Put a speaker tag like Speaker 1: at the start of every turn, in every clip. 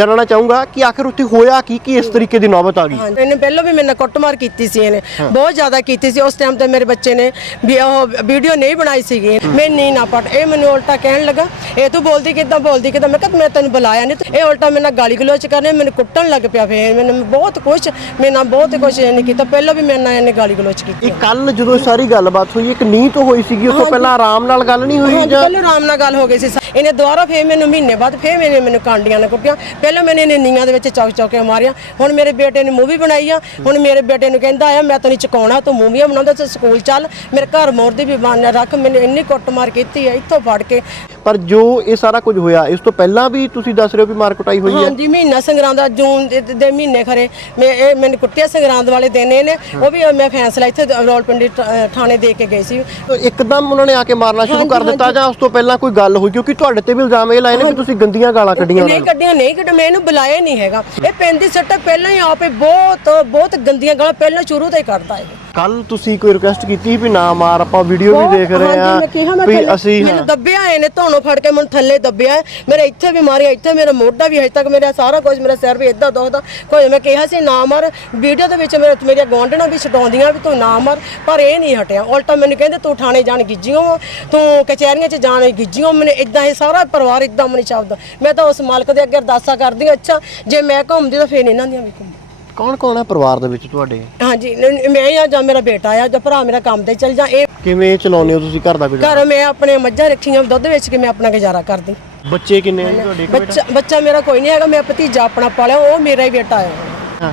Speaker 1: ਜਾਣਨਾ ਚਾਹੂੰਗਾ ਕਿ ਆਖਿਰ ਉੱਥੇ ਹੋਇਆ ਕੀ ਕਿ ਇਸ ਤਰੀਕੇ ਦੀ ਨੌਬਤ ਆ ਗਈ?
Speaker 2: ਹਾਂਜੀ। ਇਹਨੇ ਪਹਿਲਾਂ ਵੀ ਮੇਰੇ ਨਾਲ ਕੁੱਟਮਾਰ ਕੀਤੀ ਸੀ ਇਹਨੇ। ਬਹੁਤ ਜ਼ਿਆਦਾ ਕੀਤੀ ਸੀ। ਉਸ ਟਾਈਮ ਤੇ ਮੇਰੇ ਬੱਚੇ ਨੇ ਵੀ ਉਹ ਵੀਡੀਓ ਨਹੀਂ ਬਣਾਈ ਸੀਗੀ। ਮੈਂ ਨਹੀਂ ਨਾ ਪਟ ਇਹ ਮੈਨੂੰ ਉਲਟਾ ਕਹਿਣ ਲੱਗਾ ਇਹ ਤੂੰ ਬੋਲਦੀ ਕਿਦਾਂ ਬੋਲਦੀ ਕਿਦਾਂ? ਮੈਂ ਕਿਹਾ ਮੈਂ ਤੈਨੂੰ ਬੁਲਾਇਆ ਨਹੀਂ ਇਹ ਉਲਟਾ ਮੇਰੇ ਨਾਲ ਗਾਲੀ ਗਲੋਚ ਕਰਨੇ ਮੈਨੂੰ ਕੁੱਟਣ ਲੱਗ ਪਿਆ ਫੇਰ। ਮੈਨੂੰ ਬਹੁਤ ਕੁਛ ਮੇਰੇ ਨਾਲ ਬਹੁਤ ਕੁਛ ਇਹਨੇ ਕੀਤਾ। ਪਹਿਲਾਂ ਵੀ ਮੇਰੇ ਨਾਲ ਇਹਨੇ ਗਾਲੀ ਗਲੋਚ ਕੀਤੀ।
Speaker 1: ਇਹ ਕੱਲ ਜਦੋਂ ਸਾਰੀ ਗੱਲਬਾਤ ਹੋਈ ਇੱਕ ਨੀਂਹ ਤੋਂ ਹੋਈ ਸੀਗੀ ਉਸ ਤੋਂ ਪਹਿਲਾਂ ਆਰਾਮ ਨਾਲ ਗੱਲ ਨਹੀਂ ਹੋਈ ਜਾਂ
Speaker 2: ਪਹਿਲਾਂ ਆਰਾਮ ਨਾਲ ਗੱਲ ਹੋ ਗਈ ਸੀ। ਇਹਨੇ ਦੁਬਾਰਾ ਫੇਰ ਮੈਨੂੰ ਮਹੀਨੇ ਬਾਅਦ ਫੇਰ ਮੈਨੇ ਮੈਨੂੰ ਕਾਂਡੀਆਂ ਨੇ ਕੁੱਟੀਆਂ। ਪਹਿਲਾਂ ਮੈਨੇ ਇਹਨੇ ਨੀਆਂ ਦੇ ਵਿੱਚ ਚੌਕ ਚੌਕ ਕੇ ਮਾਰਿਆ। ਹੁਣ ਮੇਰੇ ਬੇਟੇ ਨੇ ਮੂਵੀ ਬਣਾਈ ਆ। ਹੁਣ ਮੇਰੇ ਬੇਟੇ ਨੂੰ ਕਹਿੰਦਾ ਆ ਮੈਂ ਤੈਨੂੰ ਚਕਾਉਣਾ ਤੂੰ ਮੂਵੀਆਂ ਬਣਾਉਂਦਾ ਤੂੰ ਸਕੂਲ ਚੱਲ। ਮੇਰੇ ਘਰ ਮੋਰ ਦੀ ਵੀ ਬਾਨਾ ਰੱਖ। ਮੈਨੂੰ ਇੰਨੀ ਕੁੱਟਮਾਰ ਕੀਤੀ ਆ ਇੱਥੋਂ ਫੜ ਕੇ।
Speaker 1: ਪਰ ਜੋ ਇਹ ਸਾਰਾ ਕੁਝ ਹੋਇਆ ਇਸ ਤੋਂ ਪਹਿਲਾਂ ਵੀ ਤੁਸੀਂ ਦੱਸ ਰਹੇ ਹੋ ਵੀ ਮਾਰ ਕੁਟਾਈ ਹੋਈ ਹੈ?
Speaker 2: ਹਾਂਜੀ ਮਹੀਨਾ ਸੰਗਰਾਂਦ ਦਾ ਜੂਨ ਦੇ- ਦੇ ਮਹੀਨੇ ਖਰੇ। ਮੈਂ ਇਹ ਮੈਨੂੰ ਕੁੱਟਿਆ ਸੰਗਰਾਂਦ ਵਾਲੇ ਦਿਨ ਇਹਨੇ। ਉਹ ਵੀ ਮੈਂ ਫੈਸਲਾ ਇੱਥੇ ਰੌਲਪਿੰਡੀ ਥ- ਅਹ ਥਾਣੇ ਦੇ ਕੇ ਗਈ ਸੀ।
Speaker 1: ਇੱਕਦਮ ਉਹਨਾਂ ਨੇ ਆ ਕੇ ਮਾਰਨਾ ਸ਼ੁਰੂ ਕਰ ਦਿੱਤਾ ਜਾਂ ਉਸ ਤੋਂ ਪਹਿਲਾਂ ਕੋਈ ਗੱਲ ਹੋਈ? ਕਿਉਂਕਿ ਤੁਹਾਡੇ ਤੇ ਵੀ ਇਲਜ਼ਾਮ ਇਹ ਲਾਏ ਨੇ ਕਿ ਤੁਸੀਂ ਗੰਦੀਆਂ ਗਾਲਾਂ ਕੱਢੀਆਂ
Speaker 2: ਨਹੀਂ ਕੱਢੀਆਂ ਨਹੀਂ ਕੱਢ ਮੈਂ ਇਹਨੂੰ ਬੁਲਾਇਆ ਨਹੀਂ ਹੈਗਾ। ਇਹ ਪੈਂਦੀ ਸੱਟਾ ਪਹਿਲਾਂ ਹੀ ਆਪੇ ਬਹੁਤ ਬਹੁਤ ਗੰਦੀਆਂ ਗਾਲਾਂ ਪਹਿਲਾਂ ਸ਼ੁਰੂ ਤੋਂ ਹੀ ਕੱਢਦਾ ਹੈ
Speaker 1: ਕੱਲ ਤੁਸੀਂ ਕੋਈ ਰਿਕੁਐਸਟ ਕੀਤੀ ਵੀ ਨਾ ਮਾਰ ਆਪਾਂ ਵੀਡੀਓ ਵੀ ਦੇਖ ਰਹੇ
Speaker 2: ਹਾਂਜੀ, ਮੈਂ ਕਿਹਾ
Speaker 1: ਆ
Speaker 2: ਮੈਂ
Speaker 1: ਵੀ
Speaker 2: ਥੱਲੇ-
Speaker 1: ਅਸੀਂ
Speaker 2: ਮੈਨੂੰ ਦੱਬਿਆ ਇਹਨੇ ਧੋਣੋਂ ਫੜ ਕੇ ਮੈਨੂੰ ਥੱਲੇ ਦੱਬਿਆ। ਹੈ। ਮੇਰੇ ਇੱਥੇ ਵੀ ਮਾਰਿਆ ਇੱਥੇ ਮੇਰਾ ਮੋਢਾ ਵੀ ਹਜੇ ਤੱਕ ਮੇਰਾ ਸਾਰਾ ਕੁਝ ਮੇਰਾ ਸਿਰ ਵੀ ਇਦਾਂ ਦੁਖਦਾ। ਕੋਈ ਮੈਂ ਕਿਹਾ ਸੀ ਨਾ ਮਾਰ। ਵੀਡੀਓ ਦੇ ਵਿੱਚ ਮੇਰੇ ਮੇਰੀਆਂ ਗਵਾਂਢਣਾਂ ਵੀ ਛਡਾਉਂਦੀਆਂ ਵੀ ਤੂੰ ਨਾ ਮਾਰ ਪਰ ਇਹ ਨਹੀਂ ਹਟਿਆ। ਉਲਟਾ ਮੈਨੂੰ ਕਹਿੰਦੇ ਤੂੰ ਥਾਣੇ ਜਾਣ ਗਿੱਜੀਓ ਵਾਂ, ਤੂੰ ਕਚਹਿਰੀਆਂ 'ਚ ਜਾਣ ਗਿੱਜੀਓ ਮੈਨੂੰ ਇਦਾਂ ਇਹ ਸਾਰਾ ਪਰਿਵਾਰ ਇਦਾਂ ਮੈਨੂੰ ਸ਼ਬਦ ਮੈਂ ਤਾਂ ਉਸ ਮਾਲਕ ਦੇ ਅੱਗੇ ਅਰਦਾਸਾਂ ਕਰਦੀ ਹਾਂ ਅੱਛਾ ਜੇ ਮੈਂ ਘੁੰਮਦੀ ਤਾਂ ਫੇਰ ਇਹਨਾਂ ਦੀਆਂ ਵੀ ਘੁੰਮ
Speaker 1: ਕੌਣ ਕੌਣ ਹੈ ਪਰਿਵਾਰ ਦੇ ਵਿੱਚ ਤੁਹਾਡੇ?
Speaker 2: ਹਾਂਜੀ ਨ- ਮੈਂ ਆ ਜਾਂ ਮੇਰਾ ਬੇਟਾ ਆ ਜਾਂ ਭਰਾ ਮੇਰਾ ਕੰਮ ਤੇ ਚਲ ਜਾ ਇਹ
Speaker 1: ਕਿਵੇਂ ਚਲਾਉਂਦੇ ਹੋ ਤੁਸੀਂ ਘਰ ਦਾ ਗੁਜ਼ਾਰਾ?
Speaker 2: ਘਰ ਮੈਂ ਆਪਣੇ ਮੱਝਾਂ ਰੱਖੀਆਂ ਦੁੱਧ ਵੇਚ ਕੇ ਮੈਂ ਆਪਣਾ ਗੁਜ਼ਾਰਾ ਕਰਦੀ।
Speaker 1: ਬੱਚੇ ਕਿੰਨੇ ਆ ਜੀ ਤੁਹਾਡੇ
Speaker 2: ਬੱਚਾ ਬੱਚਾ ਮੇਰਾ ਕੋਈ ਨਹੀਂ ਹੈਗਾ ਮੈਂ ਭਤੀਜਾ ਆਪਣਾ ਪਾਲਿਆ ਉਹ ਮੇਰਾ ਹੀ ਬੇਟਾ ਹੈ।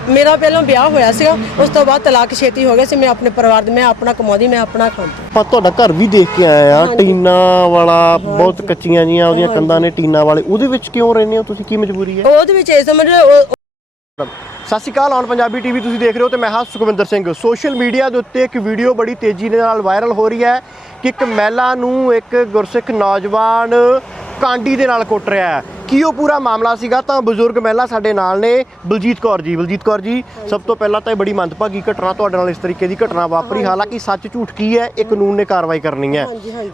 Speaker 2: ਮੇਰਾ ਪਹਿਲਾਂ ਵਿਆਹ ਹੋਇਆ ਸੀਗਾ ਉਸ ਤੋਂ ਬਾਅਦ ਤਲਾਕ ਛੇਤੀ ਹੋ ਗਿਆ ਸੀ ਮੈਂ ਆਪਣੇ ਪਰਿਵਾਰ ਦੇ ਮੈਂ ਆਪਣਾ ਕਮਾਉਂਦੀ ਮੈਂ ਆਪਣਾ ਖਾਂਦੀ।
Speaker 1: ਆਪਾਂ ਤੁਹਾਡਾ ਘਰ ਵੀ ਦੇਖ ਕੇ ਆਏ ਆ ਟੀਨਾ ਵਾਲਾ ਬਹੁਤ ਕੱਚੀਆਂ ਜੀਆਂ ਉਹਦੀਆਂ ਕੰਧਾਂ ਨੇ ਟੀਨਾ ਵਾਲੇ ਉਹਦੇ ਵਿੱਚ ਕਿਉਂ ਰਹਿੰਦੇ ਹੋ ਤੁਸੀਂ? ਕੀ ਮਜਬੂਰੀ ਹੈ?
Speaker 2: ਉਹਦੇ ਵਿੱਚ ਇਹ ਸਮਝ ਲਓ ਉਹ-
Speaker 1: ਸਤਿ ਸ਼੍ਰੀ ਅਕਾਲ ਔਨ ਪੰਜਾਬੀ ਟੀਵੀ ਤੁਸੀਂ ਦੇਖ ਰਹੇ ਹੋ ਤੇ ਮੈਂ ਹਾਂ ਸੁਖਵਿੰਦਰ ਸਿੰਘ। ਸੋਸ਼ਲ ਮੀਡੀਆ ਦੇ ਉੱਤੇ ਇੱਕ ਵੀਡੀਓ ਬੜੀ ਤੇਜ਼ੀ ਦੇ ਨਾਲ ਵਾਇਰਲ ਹੋ ਰਹੀ ਹੈ ਕਿ ਇੱਕ ਮਹਿਲਾ ਨੂੰ ਇੱਕ ਗੁਰਸਿੱਖ ਨੌਜਵਾਨ ਕਾਂਡੀ ਦੇ ਨਾਲ ਕੁੱਟ ਰਿਹਾ ਹੈ। ਕੀ ਉਹ ਪੂਰਾ ਮਾਮਲਾ ਸੀਗਾ? ਤਾਂ ਬਜ਼ੁਰਗ ਮਹਿਲਾ ਸਾਡੇ ਨਾਲ ਨੇ ਬਲਜੀਤ ਕੌਰ ਜੀ। ਬਲਜੀਤ ਕੌਰ ਜੀ ਸਭ ਤੋਂ ਪਹਿਲਾਂ ਤਾਂ ਇਹ ਬੜੀ ਮੰਦਭਾਗੀ ਘਟਨਾ ਤੁਹਾਡੇ ਨਾਲ ਇਸ ਤਰੀਕੇ ਦੀ ਘਟਨਾ ਵਾਪਰੀ। ਹਾਲਾਂਕਿ ਸੱਚ ਝੂਠ ਕੀ ਹੈ? ਇਹ ਕਾਨੂੰਨ ਨੇ ਕਾਰਵਾਈ ਕਰਨੀ ਹੈ।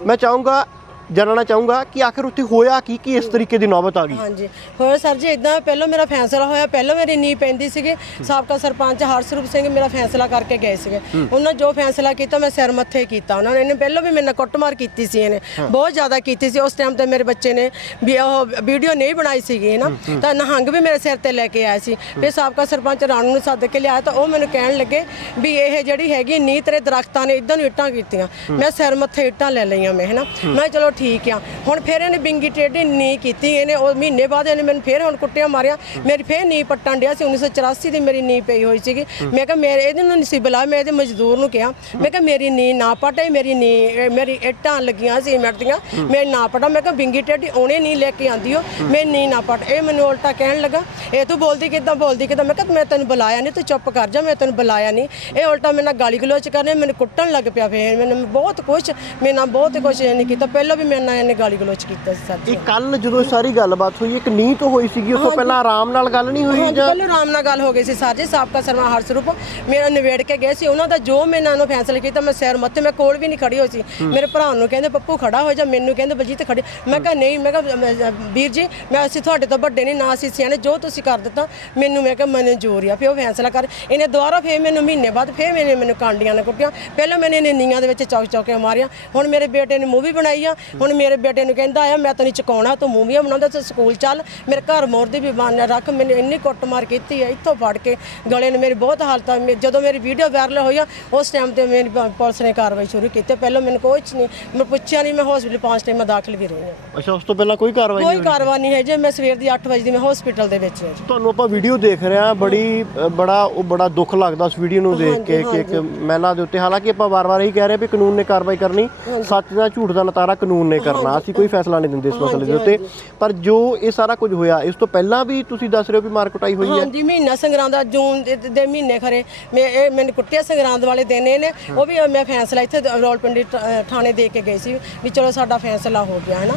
Speaker 1: ਮੈਂ ਚਾਹੂੰਗਾ ਜਾਣਨਾ ਚਾਹੂੰਗਾ ਕਿ ਆਖਿਰ ਉੱਥੇ ਹੋਇਆ ਕੀ ਕਿ ਇਸ ਤਰੀਕੇ ਦੀ ਨੌਬਤ ਆ ਗਈ?
Speaker 2: ਹਾਂਜੀ। ਹੋਰ ਸਰ ਜੀ ਇਦਾਂ ਪਹਿਲਾਂ ਮੇਰਾ ਫੈਸਲਾ ਹੋਇਆ ਪਹਿਲਾਂ ਮੇਰੀ ਨੀ ਪੈਂਦੀ ਸੀਗੀ। ਸਾਬਕਾ ਸਰਪੰਚ ਹਰਸਰੂਪ ਸਿੰਘ ਮੇਰਾ ਫੈਸਲਾ ਕਰਕੇ ਗਏ ਸੀਗੇ। ਉਹਨਾਂ ਜੋ ਫੈਸਲਾ ਕੀਤਾ ਮੈਂ ਸਿਰ ਮੱਥੇ ਕੀਤਾ। ਉਹਨਾਂ ਨੇ ਇਹਨੇ ਪਹਿਲਾਂ ਵੀ ਮੇਰੇ ਨਾਲ ਕੁੱਟਮਾਰ ਕੀਤੀ ਸੀ ਇਹਨੇ। ਬਹੁਤ ਜ਼ਿਆਦਾ ਕੀਤੀ ਸੀ। ਉਸ ਟਾਈਮ ਤੇ ਮੇਰੇ ਬੱਚੇ ਨੇ ਵੀ ਉਹ ਵੀਡੀਓ ਨਹੀਂ ਬਣਾਈ ਸੀਗੀ ਨਾ? ਤਾਂ ਨਹੰਗ ਵੀ ਮੇਰੇ ਸਿਰ ਤੇ ਲੈ ਕੇ ਆਇਆ ਸੀ। ਫਿਰ ਸਾਬਕਾ ਸਰਪੰਚ ਰਾਣੂ ਨੂੰ ਸੱਦ ਕੇ ਲਿਆਇਆ ਤਾਂ ਉਹ ਮੈਨੂੰ ਕਹਿਣ ਲੱਗੇ ਵੀ ਇਹ ਜਿਹੜੀ ਹੈਗੀ ਨੀ ਤੇਰੇ ਦਰਖਤਾਂ ਨੇ ਇਦਾਂ ਨੂੰ ਇੱਟਾਂ ਕੀਤੀਆਂ। ਮੈਂ ਸਿਰ ਮੱਥੇ ਇੱਟਾਂ ਲੈ ਲਈਆਂ ਮੈਂ ਹਨਾ ਮੈਂ ਚਲੋ ਠੀਕ ਆ। ਹੁਣ ਫਿਰ ਇਹਨੇ ਬਿੰਗੀ ਟੇਢੀ ਨੀ ਕੀਤੀ, ਇਹਨੇ ਉਹ ਮਹੀਨੇ ਬਾਅਦ ਇਹਨੇ ਮੈਨੂੰ ਫਿਰ ਹੁਣ ਕੁੱਟਿਆ ਮਾਰਿਆ। ਮੇਰੀ ਫਿਰ ਨੀ ਪੱਟਣ ਡਿਆ ਸੀ 1984 ਦੀ ਮੇਰੀ ਨੀ ਪਈ ਹੋਈ ਸੀਗੀ। ਮੈਂ ਕਿਹਾ ਮੇਰੇ ਇਹਦੇ ਨੂੰ ਨਸੀਬ ਲਾ, ਮੈਂ ਇਹਦੇ ਮਜ਼ਦੂਰ ਨੂੰ ਕਿਹਾ। ਮੈਂ ਕਿਹਾ ਮੇਰੀ ਨੀ ਨਾ ਪਟੇ ਮੇਰੀ ਨੀ ਇਹ ਮੇਰੀ ਇੱਟਾਂ ਲੱਗੀਆਂ ਸੀਮੈਂਟ ਦੀਆਂ, ਮੈਂ ਨਾ ਪਟਾ। ਮੈਂ ਕਿਹਾ ਬਿੰਗੀ ਟੇਢੀ ਉਹਨੇ ਨਹੀਂ ਲੈ ਕੇ ਆਂਦੀ ਉਹ ਮੈਂ ਨੀ ਨਾ ਪਟ। ਇਹ ਮੈਨੂੰ ਉਲਟਾ ਕਹਿਣ ਲੱਗਾ, ਇਹ ਤੂੰ ਬੋਲਦੀ ਕਿਦਾਂ ਬੋਲਦੀ ਕਿਦਾਂ? ਮੈਂ ਕਿਹਾ ਮੈਂ ਤੈਨੂੰ ਬੁਲਾਇਆ ਨਹੀਂ ਤੂੰ ਚੁੱਪ ਕਰ ਜਾ, ਮੈਂ ਤੈਨੂੰ ਬੁਲਾਇਆ ਨਹੀਂ ਇਹ ਉਲਟਾ ਮੇਰੇ ਨਾਲ ਗਾਲੀ ਗਲੋਚ ਕਰਨੇ, ਮੈਨੂੰ ਕੁੱਟਣ ਲੱਗ ਪਿਆ ਫੇਰ। ਮੈਨੂੰ ਬਹੁਤ ਕੁਛ, ਮੇਰੇ ਨਾਲ ਬਹੁਤ ਕੁਛ ਇਹਨੇ ਕੀਤਾ। ਪਹਿਲਾਂ ਵੀ ਮੇਰੇ ਨਾਲ ਇਹਨੇ ਗਾਲੀ ਗਲੋਚ ਕੀਤਾ ਸੀ ਜੀ
Speaker 1: ਇਹ ਕੱਲ ਜਦੋਂ ਸਾਰੀ ਗੱਲਬਾਤ ਹੋਈ ਇੱਕ ਨੀਂਹ ਤੋਂ ਹੋਈ ਸੀਗੀ ਉਸ ਤੋਂ ਪਹਿਲਾਂ ਆਰਾਮ ਨਾਲ ਗੱਲ ਨਹੀਂ ਹੋਈ ਜਾਂ
Speaker 2: ਪਹਿਲਾਂ ਆਰਾਮ ਨਾਲ ਗੱਲ ਹੋ ਗਈ ਸੀ ਸਰ ਜੀ ਸਾਬਕਾ ਸਰਮਾ ਹਰਸਰੂਪ ਮੇਰਾ ਨਿਵੇੜ ਕੇ ਗਏ ਸੀ ਉਹਨਾਂ ਦਾ ਜੋ ਮੈਂ ਇਹਨਾਂ ਨੂੰ ਫੈਸਲਾ ਕੀਤਾ ਮੈਂ ਸਿਰ ਮੱਥੇ ਮੈਂ ਕੋਲ ਵੀ ਨਹੀਂ ਖੜੀ ਹੋਈ ਸੀ। ਮੇਰੇ ਭਰਾ ਨੂੰ ਕਹਿੰਦੇ ਪੱਪੂ ਖੜਾ ਹੋ ਜਾ ਮੈਨੂੰ ਕਹਿੰਦੇ ਬਲਜੀਤ ਖੜੇ ਮੈਂ ਕਿਹਾ ਨਹੀਂ ਮੈਂ ਕਿਹਾ ਮੈਂ- ਵੀਰ ਜੀ ਮੈਂ ਅਸੀਂ ਤੁਹਾਡੇ ਤੋਂ ਵੱਡੇ ਨਹੀਂ ਨਾ ਅਸੀਂ ਸਿਆਣੇ ਜੋ ਤੁਸੀਂ ਕਰ ਦਿੱਤਾ ਮੈਨੂੰ ਮੈਂ ਕਿਹਾ ਮਨਜ਼ੂਰ ਆ ਫਿਰ ਉਹ ਫੈਸਲਾ ਕਰ। ਇਹਨੇ ਦੁਬਾਰਾ ਫੇਰ ਮੈਨੂੰ ਮਹੀਨੇ ਬਾਅਦ ਫੇਰ ਮੈਨੇ ਮੈਨੂੰ ਕਾਂਡੀਆਂ ਨੇ ਕੁੱਟੀਆਂ। ਪਹਿਲਾਂ ਮੈਨੇ ਇਹਨੇ ਨੀਆਂ ਦੇ ਵਿੱਚ ਚੌਕ ਚੌਕ ਮਾਰਿਆ। ਹੁਣ ਮੇਰੇ ਬੇਟੇ ਨੇ ਮੂਵੀ ਬਣਾਈ ਆ ਹੁਣ ਮੇਰੇ ਬੇਟੇ ਨੂੰ ਕਹਿੰਦਾ ਆ ਮੈਂ ਤੈਨੂੰ ਚਕਾਉਣਾ ਤੂੰ ਮੂਵੀਆਂ ਬਣਾਉਂਦਾ ਤੂੰ ਸਕੂਲ ਚੱਲ ਮੇਰੇ ਘਰ ਮੋਰ ਦੀ ਵੀ ਬਾਨਾ ਰੱਖ ਮੈਨੂੰ ਇੰਨੀ ਕੁੱਟਮਾਰ ਕੀਤੀ ਆ ਇੱਥੋਂ ਫੜ ਕੇ ਗਲੇ ਨੇ ਮੇਰੀ ਬਹੁਤ ਹਾਲਤ ਆ। ਮੇ- ਜਦੋਂ ਮੇਰੀ ਵੀਡੀਓ ਵਾਇਰਲ ਹੋਈ ਆ ਉਸ ਟਾਈਮ ਤੇ ਮੇਰੀ ਪ- ਪੁਲਿਸ ਨੇ ਕਾਰਵਾਈ ਸ਼ੁਰੂ ਕੀਤੀ। ਪਹਿਲਾਂ ਮੈਨੂੰ ਕੁਛ ਨਹੀਂ ਮੈਂ ਪੁੱਛਿਆ ਨਹੀਂ ਮੈਂ ਹਸਪੀਟਲ ਪੰਜ ਟਾਈਮ ਮੈਂ ਦਾਖਲ ਵੀ ਰਹੀ ਹਾਂ
Speaker 1: ਅੱਛਾ ਉਸ ਤੋਂ ਪਹਿਲਾਂ ਕੋਈ ਕਾਰਵਾਈ
Speaker 2: ਕੋਈ ਕਾਰਵਾਈ ਨਹੀਂ ਹੈ ਜੇ ਮੈਂ ਸਵੇਰ ਦੀ 8 ਵਜੇ ਦੀ ਮੈਂ ਹਸਪੀਟਲ ਦੇ ਵਿੱਚ ਹਾਂ ਜੀ।
Speaker 1: ਤੁਹਾਨੂੰ ਆਪਾਂ ਵੀਡੀਓ ਦੇਖ ਰਹੇ ਹਾਂ ਬੜੀ ਅ, ਬੜਾ ਉਹ ਬੜਾ ਦੁੱਖ ਲੱਗਦਾ ਉਸ ਵੀਡੀਓ ਨੂੰ ਦੇਖ ਕੇ ਕਿ ਇੱਕ ਮਹਿਲਾ ਦੇ ਉੱਤੇ। ਹਾਲਾਂਕਿ ਆਪਾਂ ਵਾਰ-ਵਾਰ ਇਹੀ ਕਹਿ ਰਹੇ ਵੀ ਕਾਨੂੰਨ ਨੇ ਕਾਰਵਾਈ ਕਰਨੀ ਸੱਚ ਦਾ ਝੂਠ ਦਾ ਨਤਾਰਾ ਕਾਨੂੰਨ ਨੇ ਕਰਨਾ ਅਸੀਂ ਕੋਈ ਫੈਸਲਾ ਨਹੀਂ ਦਿੰਦੇ ਇਸ ਮਸਲੇ ਦੇ ਉੱਤੇ। ਪਰ ਜੋ ਇਹ ਸਾਰਾ ਕੁਝ ਹੋਇਆ ਇਸ ਤੋਂ ਪਹਿਲਾਂ ਵੀ ਤੁਸੀਂ ਦੱਸ ਰਹੇ ਹੋ ਵੀ ਮਾਰ ਕੁਟਾਈ ਹੋਈ ਹੈ?
Speaker 2: ਹਾਂਜੀ ਮਹੀਨਾ ਸੰਗਰਾਂਦ ਦਾ ਜੂਨ ਦੇ- ਦੇ ਮਹੀਨੇ ਖਰੇ। ਮੈਂ ਇਹ ਮੈਨੂੰ ਕੁੱਟਿਆ ਸੰਗਰਾਂਦ ਵਾਲੇ ਦਿਨ ਇਹਨੇ। ਉਹ ਵੀ ਮੈਂ ਫੈਸਲਾ ਇੱਥੇ ਰੌਲਪਿੰਡੀ ਥ- ਅਹ ਥਾਣੇ ਦੇ ਕੇ ਗਈ ਸੀ ਵੀ ਚਲੋ ਸਾਡਾ ਫੈਸਲਾ ਹੋ ਗਿਆ ਹੈ। ਨਾ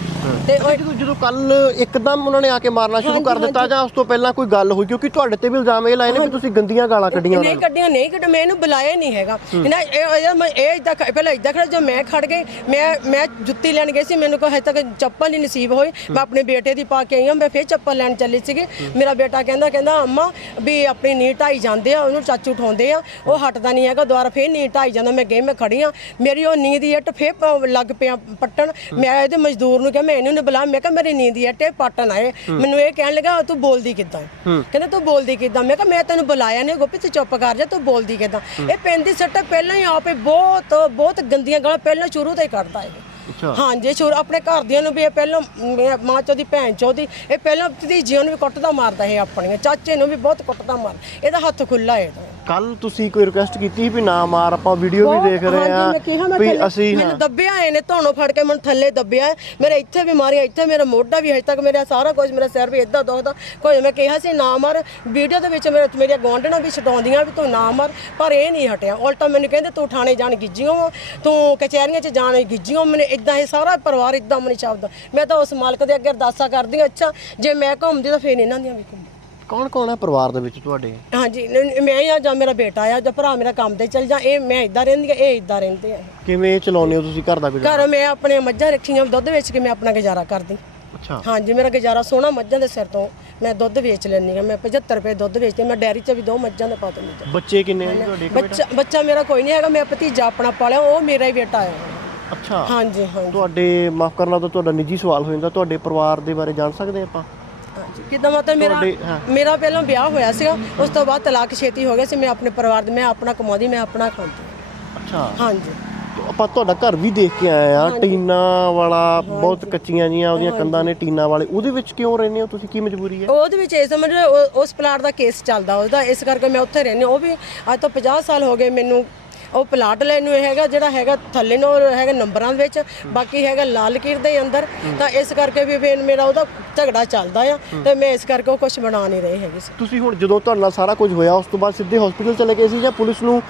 Speaker 2: ਤੇ ਉਹ
Speaker 1: ਜਦੋਂ ਜਦੋਂ ਕੱਲ ਇੱਕਦਮ ਉਹਨਾਂ ਨੇ ਆ ਕੇ ਮਾਰਨਾ ਸ਼ੁਰੂ ਕਰ ਦਿੱਤਾ ਜਾਂ ਉਸ ਤੋਂ ਪਹਿਲਾਂ ਕੋਈ ਗੱਲ ਹੋਈ? ਕਿਉਂਕਿ ਤੁਹਾਡੇ ਤੇ ਵੀ ਇਲਜ਼ਾਮ ਇਹ ਲਾਏ ਨੇ ਕਿ ਤੁਸੀਂ ਗੰਦੀਆਂ ਗਾਲਾਂ ਕੱਢੀਆਂ
Speaker 2: ਨਹੀਂ ਕੱਢੀਆਂ ਨਹੀਂ ਕੱਢ ਮੈਂ ਇਹਨੂੰ ਬੁਲਾਇਆ ਹੀ ਨਹੀਂ ਹੈਗਾ। ਇਹਨਾਂ ਇਹ ਇਹ- ਮੈਂ ਇਹ ਇਦਾਂ ਪਹਿਲਾਂ ਇਦਾਂ ਖੜਾ ਜੋ ਮੈਂ ਖੜ ਗਈ ਮੈਂ ਮੈਂ ਜੁੱਤੀ ਲੈਣ ਗਈ ਸੀ ਮੈਨੂੰ ਕੋਈ ਹਜੇ ਤੱਕ ਚੱਪਲ ਨਹੀਂ ਨਸੀਬ ਹੋਈ। ਮੈਂ ਆਪਣੇ ਬੇਟੇ ਦੀ ਪਾ ਕੇ ਆਈ ਹਾਂ ਮੈਂ ਫੇਰ ਚੱਪਲ ਲੈਣ ਚੱਲੀ ਸੀਗੀ। ਮੇਰਾ ਬੇਟਾ ਕਹਿੰਦਾ ਕਹਿੰਦਾ ਅੰਮਾ ਵੀ ਆਪਣੀ ਨੀ ਢਾਈ ਜਾਂਦੇ ਆ ਉਹਨੂੰ ਚਾਚੂ ਉਠਾਉਂਦੇ ਆ ਉਹ ਹਟਦਾ ਨਹੀਂ ਹੈਗਾ ਦੁਬਾਰਾ ਫੇਰ ਨੀ ਢਾਈ ਜਾਂਦਾ ਮੈਂ ਗਈ ਮੈਂ ਖੜੀ ਆ ਮੇਰੀ ਉਹ ਨੀਂਦ ਦੀ ਇੱਟ ਫੇਰ ਲੱਗ ਪਿਆ ਪੱਟਣ। ਮੈਂ ਇਹਦੇ ਮਜ਼ਦੂਰ ਨੂੰ ਕਿਹਾ ਮੈਂ ਇਹਨੂੰ ਬੁਲਾ ਮੈਂ ਕਿਹਾ ਮੇਰੀ ਨੀਂਦ ਦੀ ਇੱਟ ਪੱਟਣ ਆਏ। ਮੈਨੂੰ ਇਹ ਕਹਿਣ ਲੱਗਾ ਤੂੰ ਬੋਲਦੀ ਕਿੱਦਾਂ? ਹੈ? ਕਹਿੰਦਾ ਤੂੰ ਬੋਲਦੀ ਕਿੱਦਾਂ? ਮੈਂ ਕਿਹਾ ਮੈਂ ਤੈਨੂੰ ਬੁਲਾਇਆ ਨਹੀਂ ਗੋਪੀ ਤੂੰ ਚੁੱਪ ਕਰ ਜਾ ਤੂੰ ਬੋਲਦੀ ਕਿੱਦਾਂ? ਇਹ ਪੈਂਦੀ ਸੱਟ ਪਹਿਲਾਂ ਹੀ ਆਪੇ ਬਹੁਤ ਬਹੁਤ ਗੰਦੀਆਂ ਗਾਲਾਂ ਪਹਿਲਾਂ ਸ਼ੁਰੂ ਤੋਂ ਹੀ ਕੱਢਦਾ ਇਹ।
Speaker 1: ਅੱਛਾ
Speaker 2: ਹਾਂਜੀ ਸ਼ੁਰੂ ਆਪਣੇ ਘਰਦਿਆਂ ਨੂੰ ਵੀ ਇਹ ਪਹਿਲਾਂ, ਮੈਂ- ਮਾਂ ਚੋਦੀ, ਭੈਣ ਚੋਦੀ, ਇਹ ਪਹਿਲਾਂ ਭਤੀਜੀਆਂ ਨੂੰ ਵੀ ਕੁੱਟਦਾ ਮਾਰਦਾ ਇਹ ਆਪਣੀਆਂ, ਚਾਚੇ ਨੂੰ ਵੀ ਬਹੁਤ ਕੁੱਟਦਾ ਮਾਰ ਇਹਦਾ ਹੱਥ ਖੁੱਲਾ ਇਹਦਾ।
Speaker 1: ਕੱਲ ਤੁਸੀਂ ਕੋਈ ਰਿਕੁਐਸਟ ਕੀਤੀ ਸੀ ਵੀ ਨਾ ਮਾਰ ਆਪਾਂ ਵੀਡੀਓ ਵੀ ਦੇਖ ਰਹੇ ਆ ਵੀ ਅਸੀਂ
Speaker 2: ਮੈਨੂੰ ਦੱਬਿਆ ਇਹਨੇ ਧੋਣੋਂ ਫੜ ਕੇ ਮੈਨੂੰ ਥੱਲੇ ਦੱਬਿਆ। ਮੇਰੇ ਇੱਥੇ ਵੀ ਮਾਰਿਆ ਇੱਥੇ ਮੇਰਾ ਮੋਢਾ ਵੀ ਹਜੇ ਤੱਕ ਮੇਰਾ ਸਾਰਾ ਕੁਝ ਮੇਰਾ ਸਿਰ ਵੀ ਇਦਾਂ ਦੁਖਦਾ। ਕੋਈ ਮੈਂ ਕਿਹਾ ਸੀ ਨਾ ਮਾਰ ਵੀਡੀਓ ਦੇ ਵਿੱਚ ਮੇਰੇ ਮੇਰੀਆਂ ਗਵਾਂਢਣਾਂ ਵੀ ਛਡਾਉਂਦੀਆਂ ਵੀ ਤੂੰ ਨਾ ਮਾਰ ਪਰ ਇਹ ਨਹੀਂ ਹਟਿਆ। ਉਲਟਾ ਮੈਨੂੰ ਕਹਿੰਦੇ ਤੂੰ ਥਾਣੇ ਜਾਣ ਗਿੱਜੀਓ ਤੂੰ ਕਚਹਿਰੀਆਂ 'ਚ ਜਾਣ ਗਿੱਜੀਓ ਮੈਨੂੰ ਇਦਾਂ ਇਹ ਸਾਰਾ ਪਰਿਵਾਰ ਇਦਾਂ ਮੈਨੂੰ ਸ਼ਬਦ ਮੈਂ ਤਾਂ ਉਸ ਮਾਲਕ ਦੇ ਅੱਗੇ ਅਰਦਾਸਾਂ ਕਰਦੀ ਹਾਂ ਅੱਛਾ ਜੇ ਮੈਂ ਘੁੰਮਦੀ ਤਾਂ ਫੇਰ ਇਹਨਾਂ ਦੀਆਂ ਵੀ ਘੁੰਮ
Speaker 1: ਕੌਣ ਕੌਣ ਹੈ ਪਰਿਵਾਰ ਦੇ ਵਿੱਚ ਤੁਹਾਡੇ?
Speaker 2: ਹਾਂਜੀ ਨ- ਮੈਂ ਆ ਜਾਂ ਮੇਰਾ ਬੇਟਾ ਆ ਜਾਂ ਭਰਾ ਮੇਰਾ ਕੰਮ ਤੇ ਚਲ ਜਾ ਇਹ ਮੈਂ ਇਦਾਂ ਰਹਿੰਦੀ ਆ ਇਹ ਇਦਾਂ ਰਹਿੰਦੇ ਆ।
Speaker 1: ਕਿਵੇਂ ਚਲਾਉਂਦੇ ਹੋ ਤੁਸੀਂ ਘਰ ਦਾ ਗੁਜ਼ਾਰਾ?
Speaker 2: ਘਰ ਮੈਂ ਆਪਣੇ ਮੱਝਾਂ ਰੱਖੀਆਂ ਦੁੱਧ ਵੇਚ ਕੇ ਮੈਂ ਆਪਣਾ ਗੁਜ਼ਾਰਾ ਕਰਦੀ।
Speaker 1: ਅੱਛਾ।
Speaker 2: ਹਾਂਜੀ ਮੇਰਾ ਗੁਜ਼ਾਰਾ ਸੋਹਣਾ ਮੱਝਾਂ ਦੇ ਸਿਰ ਤੋਂ ਮੈਂ ਦੁੱਧ ਵੇਚ ਲੈਂਦੀ ਆ ਮੈਂ 75 ਰੁਪਏ ਦੁੱਧ ਵੇਚਦੀ ਹਾਂ। ਮੈਂ ਡੈਰੀ 'ਚ ਵੀ ਦੋ ਮੱਝਾਂ ਦੇ ਪਾ ਦਿੰਦੀ ਹਾਂ।
Speaker 1: ਬੱਚੇ ਕਿੰਨੇ ਆ ਜੀ ਤੁਹਾਡੇ
Speaker 2: ਬੱਚਾ ਬੱਚਾ ਮੇਰਾ ਕੋਈ ਨਹੀਂ ਹੈਗਾ ਮੈਂ ਭਤੀਜਾ ਆਪਣਾ ਪਾਲਿਆ ਉਹ ਮੇਰਾ ਹੀ ਬੇਟਾ ਹੈ
Speaker 1: ਅੱਛਾ।
Speaker 2: ਹਾਂਜੀ ਹਾਂਜੀ।
Speaker 1: ਤੁਹਾਡੇ ਮਾਫ ਕਰਨਾ ਤਾਂ ਤੁਹਾਡਾ ਨਿੱਜੀ ਸਵਾਲ ਹੋ ਜਾਂਦਾ ਤੁਹਾਡੇ ਪਰਿਵਾਰ ਦੇ ਬਾਰੇ ਜਾਣ ਸਕਦੇ ਆਪਾਂ?
Speaker 2: ਕਿਦਾਂ ਮਤਲਬ ਮੇਰਾ
Speaker 1: ਤੁਹਾਡੇ- ਹਾਂ।
Speaker 2: ਮੇਰਾ ਪਹਿਲਾਂ ਵਿਆਹ ਹੋਇਆ ਸੀਗਾ ਉਸ ਤੋਂ ਬਾਅਦ ਤਲਾਕ ਛੇਤੀ ਹੋ ਗਿਆ ਸੀ ਮੈਂ ਆਪਣੇ ਪਰਿਵਾਰ ਦੇ ਮੈਂ ਆਪਣਾ ਕਮਾਉਂਦੀ ਮੈਂ ਆਪਣਾ ਖਾਂਦੀ।
Speaker 1: ਅੱਛਾ।
Speaker 2: ਹਾਂਜੀ।
Speaker 1: ਆਪਾਂ ਤੁਹਾਡਾ ਘਰ ਵੀ ਦੇਖ ਕੇ ਆਏ ਆ ਟੀਨਾ ਵਾਲਾ ਬਹੁਤ ਕੱਚੀਆਂ ਜੀਆਂ ਉਹਦੀਆਂ ਕੰਧਾਂ ਨੇ ਟੀਨਾ ਵਾਲੇ ਉਹਦੇ ਵਿੱਚ ਕਿਉਂ ਰਹਿੰਦੇ ਹੋ ਤੁਸੀਂ? ਕੀ ਮਜਬੂਰੀ ਹੈ?
Speaker 2: ਉਹਦੇ ਵਿੱਚ ਇਹ ਸਮਝ ਲਓ ਉਹ- ਉਸ ਪਲਾਟ ਦਾ ਕੇਸ ਚੱਲਦਾ ਉਹਦਾ ਇਸ ਕਰਕੇ ਮੈਂ ਉੱਥੇ ਰਹਿੰਦੀ ਉਹ ਵੀ ਅੱਜ ਤੋਂ 50 ਸਾਲ ਹੋ ਗਏ ਮੈਨੂੰ ਉਹ ਪਲਾਟ ਲੈਣ ਨੂੰ ਇਹ ਹੈਗਾ ਜਿਹੜਾ ਹੈਗਾ ਥੱਲੇ ਨੂੰ ਹੈਗਾ ਨੰਬਰਾਂ ਦੇ ਵਿੱਚ ਬਾਕੀ ਹੈਗਾ ਲਾਲ ਕੀਰ ਦੇ ਅੰਦਰ। ਤਾਂ ਇਸ ਕਰਕੇ ਵੀ ਫਿਰ ਮੇਰਾ ਉਹਦਾ ਝਗੜਾ ਚੱਲਦਾ ਆ ਤੇ ਮੈਂ ਇਸ ਕਰਕੇ ਉਹ ਕੁਝ ਬਣਾ ਨਹੀਂ ਰਹੀ ਹੈਗੀ ਸੀ।
Speaker 1: ਤੁਸੀਂ ਹੁਣ ਜਦੋਂ ਤੁਹਾਡੇ ਨਾਲ ਸਾਰਾ ਕੁਝ ਹੋਇਆ ਉਸ ਤੋਂ ਬਾਅਦ ਸਿੱਧੇ ਹਸਪੀਟਲ ਚਲੇ ਗਏ ਸੀ ਜਾਂ ਪੁਲਿਸ ਨੂੰ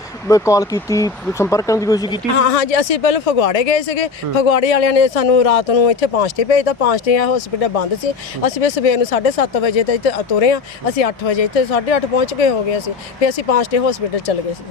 Speaker 1: ਕਾਲ ਕੀਤੀ ਸੰਪਰਕ ਕਰਨ ਦੀ ਕੋਸ਼ਿਸ਼ ਕੀਤੀ?
Speaker 2: ਹਾਂ ਹਾਂਜੀ ਅਸੀਂ ਪਹਿਲਾਂ ਫਗਵਾੜੇ ਗਏ ਸੀਗੇ। ਫਗਵਾੜੇ ਵਾਲਿਆਂ ਨੇ ਸਾਨੂੰ ਰਾਤ ਨੂੰ ਇੱਥੇ ਪਹੁੰਚਤੇ ਭੇਜਤਾ ਪਹੁੰਚਦੇ ਆ ਹਸਪੀਟਲ ਬੰਦ ਸੀ। ਅਸੀਂ ਫਿਰ ਸਵੇਰ ਨੂੰ 7:30 ਵਜੇ ਤੇ ਇੱਥੇ ਤੁਰੇ ਆ। ਅਸੀਂ 8 ਵਜੇ ਇੱਥੇ 8:30 ਪਹੁੰਚ ਗਏ ਹੋ ਗਏ ਅਸੀਂ। ਫਿਰ ਅਸੀਂ ਪਹੁੰਚਦੇ ਹਸਪੀਟਲ ਚਲੇ ਗਏ ਸੀ।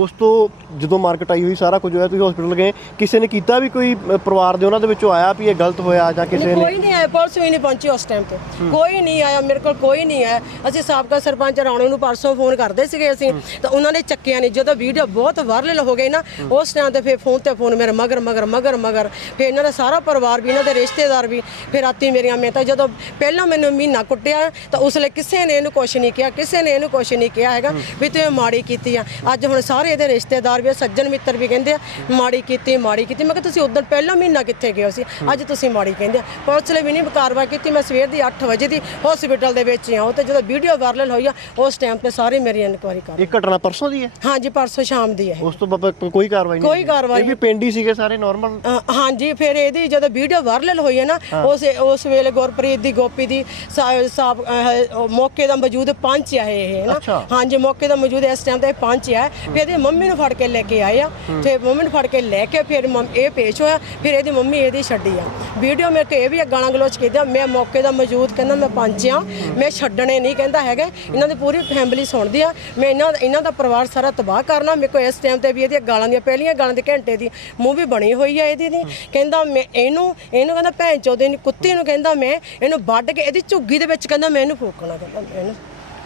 Speaker 1: ਉਸ ਤੋਂ ਜਦੋਂ ਮਾਰਕੀਟ ਆਈ ਹੋਈ ਸਾਰਾ ਕੁਝ ਹੋਇਆ ਤੁਸੀਂ ਹਸਪੀਟਲ ਗਏ। ਕਿਸੇ ਨੇ ਕੀਤਾ ਵੀ ਕੋਈ ਪਰਿਵਾਰ ਦੇ ਉਹਨਾਂ ਦੇ ਵਿੱਚੋਂ ਆਇਆ ਵੀ ਇਹ ਗਲਤ ਹੋਇਆ ਜਾਂ ਕਿਸੇ ਨੇ?
Speaker 2: ਕੋਈ ਨਹੀਂ ਆਇਆ ਪੁਲਿਸ ਵੀ ਨਹੀਂ ਪਹੁੰਚੀ ਉਸ ਟਾਈਮ ਤੇ। ਕੋਈ ਨਹੀਂ ਆਇਆ ਮੇਰੇ ਕੋਲ ਕੋਈ ਨਹੀਂ ਆਇਆ। ਅਸੀਂ ਸਾਬਕਾ ਸਰਪੰਚ ਰਾਣੋ ਨੂੰ ਪਰਸੋਂ ਫੋਨ ਕਰਦੇ ਸੀਗੇ ਅਸੀਂ ਤਾਂ ਉਹਨਾਂ ਨੇ ਚੱਕਿਆ ਨਹੀਂ। ਜਦੋਂ ਵੀਡੀਓ ਬਹੁਤ ਵਾਇਰਲ ਹੋ ਗਈ ਨਾ ਉਸ ਟਾਈਮ ਤੇ ਫਿਰ ਫੋਨ ਤੇ ਫੋਨ ਮੇਰੇ ਮਗਰ ਮਗਰ ਮਗਰ ਮਗਰ। ਫਿਰ ਇਹਨਾਂ ਦਾ ਸਾਰਾ ਪਰਿਵਾਰ ਵੀ ਇਹਨਾਂ ਦੇ ਰਿਸ਼ਤੇਦਾਰ ਵੀ ਫਿਰ ਰਾਤੀ ਮੇਰੀਆਂ ਮੈਂ ਤਾਂ ਜਦੋਂ ਪਹਿਲਾਂ ਮੈਨੂੰ ਮਹੀਨਾ ਕੁੱਟਿਆ ਤਾਂ ਉਸ ਲਈ ਕਿਸੇ ਨੇ ਇਹਨੂੰ ਕੁਛ ਨਹੀਂ ਕਿਹਾ ਕਿਸੇ ਨੇ ਇਹਨੂੰ ਕੁਛ ਨਹੀਂ ਕਿਹਾ ਹੈਗਾ ਵੀ ਤੂੰ ਇਹ ਮਾੜੀ ਕੀਤੀ ਆ। ਅੱਜ ਹੁਣ ਸਾਰੇ ਇਹਦੇ ਰਿਸ਼ਤੇਦਾਰ ਵੀ ਸੱਜਣ ਮਿੱਤਰ ਵੀ ਕਹਿੰਦੇ ਆ ਮਾੜੀ ਕੀਤੀ ਮਾੜੀ ਕੀਤੀ। ਮੈਂ ਕਿਹਾ ਤੁਸੀਂ ਉਦੋਂ ਪਹਿਲਾਂ ਮਹੀਨਾ ਕਿੱਥੇ ਗਏ ਹੋ ਸੀ? ਅੱਜ ਤੁਸੀਂ ਮਾੜੀ ਕਹਿੰਦੇ ਆ। ਪੁਲਿਸ ਨੇ ਵੀ ਨਹੀਂ ਕਾਰਵਾਈ ਕੀਤੀ। ਮੈਂ ਸਵੇਰ ਦੀ 8 ਵਜੇ ਦੀ ਹਸਪੀਟਲ ਦੇ ਵਿੱਚ ਹੀ ਆ। ਉਹ ਤੇ ਜਦੋਂ ਵੀਡੀਓ ਵਾਇਰਲ ਹੋਈ ਆ ਉਸ ਟਾਈਮ ਤੇ ਸਾਰੇ ਮੇਰੀ ਇਨਕੁਆਇਰੀ ਕਰ
Speaker 1: ਇਹ ਘਟਨਾ ਪਰਸੋਂ ਦੀ ਹੈ?
Speaker 2: ਹਾਂਜੀ ਪਰਸੋਂ ਸ਼ਾਮ ਦੀ ਹੈ
Speaker 1: ਉਸ ਤੋਂ ਬਾਅਦ ਕੋ- ਕੋਈ ਕਾਰਵਾਈ ਨਹੀਂ
Speaker 2: ਕੋਈ ਕਾਰਵਾਈ
Speaker 1: ਇਹ ਵੀ ਪਿੰਡ ਹੀ ਸੀਗੇ ਸਾਰੇ ਨਾਰਮਲ
Speaker 2: ਅ, ਹਾਂਜੀ ਫਿਰ ਇਹਦੀ ਜਦੋਂ ਵੀਡੀਓ ਵਾਇਰਲ ਹੋਈ ਹੈ ਨਾ ਉਸ ਉਸ ਵੇਲੇ ਗੁਰਪ੍ਰੀਤ ਦੀ ਗੋਪੀ ਦੀ ਸਾ- ਸਾਬ ਅਹ, ਉਹ ਮੌਕੇ ਦਾ ਮੌਜੂਦ ਪੰਚ ਆ ਇਹ ਨਾ।
Speaker 1: ਅੱਛਾ।
Speaker 2: ਹਾਂਜੀ ਮੌਕੇ ਦਾ ਮੌਜੂਦ ਇਸ ਟਾਈਮ ਤੇ ਪੰਚ ਆ। ਫਿਰ ਇਹਦੀ ਮੰਮੀ ਨੂੰ ਫੜ ਕੇ ਲੈ ਕੇ ਆਏ ਆ। ਤੇ ਮੰਮੀ ਨੂੰ ਫੜ ਕੇ ਲੈ ਕੇ ਫਿਰ ਮੰਮ- ਇਹ ਪੇਸ਼ ਹੋਇਆ ਫਿਰ ਇਹਦੀ ਮੰਮੀ ਇਹਦੀ ਛੱਡੀ ਆ। ਵੀਡੀਓ ਮੇਰੇ ਕੇ ਇਹ ਵੀ ਗਾਲਾਂ ਗਲੋਚ ਕੀਤਾ ਮੈਂ ਮੌਕੇ ਦਾ ਮੌਜੂਦ ਕਹਿੰਦਾ ਮੈਂ ਪੰਚ ਆ ਮੈਂ ਛੱਡਣੇ ਨਹੀਂ ਕਹਿੰਦਾ ਹੈਗਾ। ਇਹਨਾਂ ਦੀ ਪੂਰੀ ਫੈਮਿਲੀ ਸੁਣਦੀ ਆ। ਮੈਂ ਇਹਨਾਂ ਇਹਨਾਂ ਦਾ ਪਰਿਵਾਰ ਸਾਰਾ ਤਬਾਹ ਕਰਨਾ। ਮੇਰੇ ਕੋਲ ਇਸ ਟਾਈਮ ਤੇ ਵੀ ਇਹਦੀਆਂ ਗਾਲਾਂ ਦੀਆਂ ਪਹਿਲੀਆਂ ਗਾਲਾਂ ਦੇ ਘੰਟੇ ਦੀ ਮੂੰਹ ਵੀ ਬਣੀ ਹੋਈ ਆ ਇਹਦੀ ਦੀ। ਕਹਿੰਦਾ ਮੈਂ ਇਹਨੂੰ ਇਹਨੂੰ ਕਹਿੰਦਾ ਭੈਣ ਚੋਦੇ ਨੂੰ ਕੁੱਤੇ ਨੂੰ ਕਹਿੰਦਾ ਮੈਂ ਇਹਨੂੰ ਵੱਢ ਕੇ ਇਹਦੀ ਝੁੱਗੀ ਦੇ ਵਿੱਚ ਕਹਿੰਦਾ ਮੈਂ ਇਹਨੂੰ ਫੂਕਣਾ ਕਹਿੰਦਾ ਮੈਂ ਇਹਨੂੰ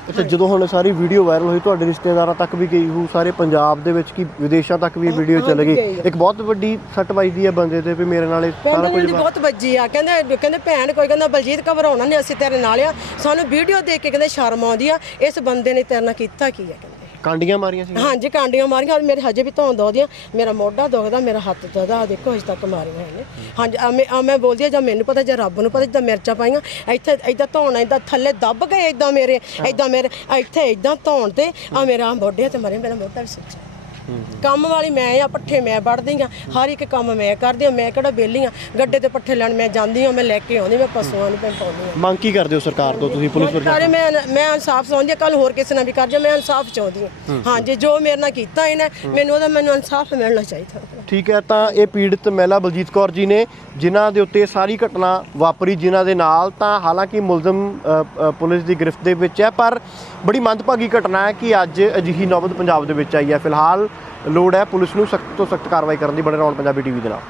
Speaker 1: ਅੱਛਾ ਜਦੋਂ ਹੁਣ ਸਾਰੀ ਵੀਡੀਓ ਵਾਇਰਲ ਹੋਈ ਤੁਹਾਡੇ ਰਿਸ਼ਤੇਦਾਰਾਂ ਤੱਕ ਵੀ ਗਈ ਹੋ ਸਾਰੇ ਪੰਜਾਬ ਦੇ ਵਿੱਚ ਕੀ ਵਿਦੇਸ਼ਾਂ ਤੱਕ ਵੀ ਵੀਡੀਓ ਚੱਲ ਗਈ? ਇੱਕ ਬਹੁਤ ਵੱਡੀ ਸੱਟ ਵੱਜਦੀ ਹੈ ਬੰਦੇ ਤੇ ਵੀ ਮੇਰੇ ਨਾਲ ਇਹ ਸਾਰਾ ਕੁਝ
Speaker 2: ਬਹੁਤ ਵੱਜੀ ਆ। ਕਹਿੰਦੇ ਕਹਿੰਦੇ ਭੈਣ ਕੋਈ ਕਹਿੰਦਾ ਬਲਜੀਤ ਘਬਰਾਉਣਾ ਨਹੀਂ ਅਸੀਂ ਤੇਰੇ ਨਾਲ ਆ। ਸਾਨੂੰ ਵੀਡੀਓ ਦੇਖ ਕੇ ਕਹਿੰਦੇ ਸ਼ਰਮ ਆਉਂਦੀ ਆ। ਇਸ ਬੰਦੇ ਨੇ ਤੇਰੇ ਨਾਲ ਕੀਤਾ ਕੀ ਕਹਿੰਦੇ?
Speaker 1: ਕਾਂਡੀਆਂ ਮਾਰੀਆਂ ਸੀ
Speaker 2: ਹਾਂਜੀ, ਕਾਂਡੀਆਂ ਮਾਰੀਆਂ ਮੇਰੇ ਹਜੇ ਵੀ ਧੌਣ ਦੋਦੀਆਂ ਮੇਰਾ ਮੋਢਾ ਦੁਖਦਾ, ਮੇਰਾ ਹੱਥ ਦੁਖਦਾ ਆ ਦੇਖੋ ਹਜੇ ਤੱਕ ਮਾਰੀਆਂ ਹੋਈਆਂ ਨੇ ਹਾਂਜੀ ਆਹ ਮੈਂ ਆ ਮੈਂ ਬੋਲਦੀ ਆ, ਜਾਂ ਮੈਨੂੰ ਪਤਾ, ਜਾਂ ਰੱਬ ਨੂੰ ਪਤਾ, ਜਿੱਦਾਂ ਮਿਰਚਾਂ ਪਾਈਆਂ, ਇੱਥੇ ਇਦਾਂ ਧੌਣ ਇਦਾਂ ਥੱਲੇ ਦੱਬ ਗਏ ਇਦਾਂ ਮੇਰੇ ਇਦਾਂ ਮੇਰੇ, ਇੱਥੇ ਇਦਾਂ ਧੌਣ ਤੇ ਆ ਮੇਰਾ ਮੋਢਿਆਂ ਤੇ ਮਰੇ, ਮੇਰਾ ਮੋਢਾ ਵੀ ਸੁੱਜਿਆ ਕੰਮ ਵਾਲੀ ਮੈਂ ਆ ਪੱਠੇ ਮੈਂ ਵੜਦੀ ਆ ਹਰ ਇੱਕ ਕੰਮ ਮੈਂ ਕਰਦੀ ਆ ਮੈਂ ਕਿਹੜਾ ਵਿਹਲੀ ਆ ਗੱਡੇ ਤੇ ਪੱਠੇ ਲੈਣ ਮੈਂ ਜਾਂਦੀ ਆ ਮੈਂ ਲੈ ਕੇ ਆਉਂਦੀ ਮੈਂ ਪਸ਼ੂਆਂ ਨੂੰ ਪਾਉਂਦੀ ਆ।
Speaker 1: ਮੰਗ ਕੀ ਕਰਦੇ ਹੋ ਸਰਕਾਰ ਤੋਂ ਤੁਸੀਂ ਪੁਲਿਸ
Speaker 2: ਸਾਰੇ ਮੈਂ ਮੈਂ ਇਨਸਾਫ ਚਾਹੁੰਦੀ ਹਾਂ ਕੱਲ ਹੋਰ ਕਿਸੇ ਨਾਲ ਵੀ ਕਰ ਜਾ ਮੈਂ ਇਨਸਾਫ ਚਾਹੁੰਦੀ ਹਾਂ ਹਾਂਜੀ ਜੋ ਮੇਰੇ ਨਾਲ ਕੀਤਾ ਇਹਨੇ ਮੈਨੂੰ ਉਹਦਾ ਮੈਨੂੰ ਇਨਸਾਫ ਮਿਲਣਾ ਚਾਹੀਦਾ।
Speaker 1: ਠੀਕ ਹੈ ਤਾਂ ਇਹ ਪੀੜਤ ਮਹਿਲਾ ਬਲਜੀਤ ਕੌਰ ਜੀ ਨੇ ਜਿਨ੍ਹਾਂ ਦੇ ਉੱਤੇ ਸਾਰੀ ਘਟਨਾ ਵਾਪਰੀ ਜਿਨ੍ਹਾਂ ਦੇ ਨਾਲ ਤਾਂ ਹਾਲਾਂਕਿ ਮੁਲਜ਼ਮ ਪੁਲਿਸ ਦੀ ਗ੍ਰਿਫਤ ਦੇ ਵਿੱਚ ਹੈ ਪਰ ਬੜੀ ਮੰਦਭਾਗੀ ਘਟਨਾ ਹੈ ਕਿ ਅੱਜ ਅਜਿਹੀ ਨੌਬਤ ਪੰਜਾਬ ਦੇ ਵਿੱਚ ਆਈ ਹੈ। ਫਿਲਹਾਲ ਲੋੜ ਹੈ ਪੁਲਿਸ ਨੂੰ ਸਖਤ ਤੋਂ ਸਖਤ ਕਾਰਵਾਈ ਕਰਨ ਦੀ, ਬਣੇ ਰਹੋ ਪੰਜਾਬੀ ਟੀਵੀ ਦੇ ਨਾਲ।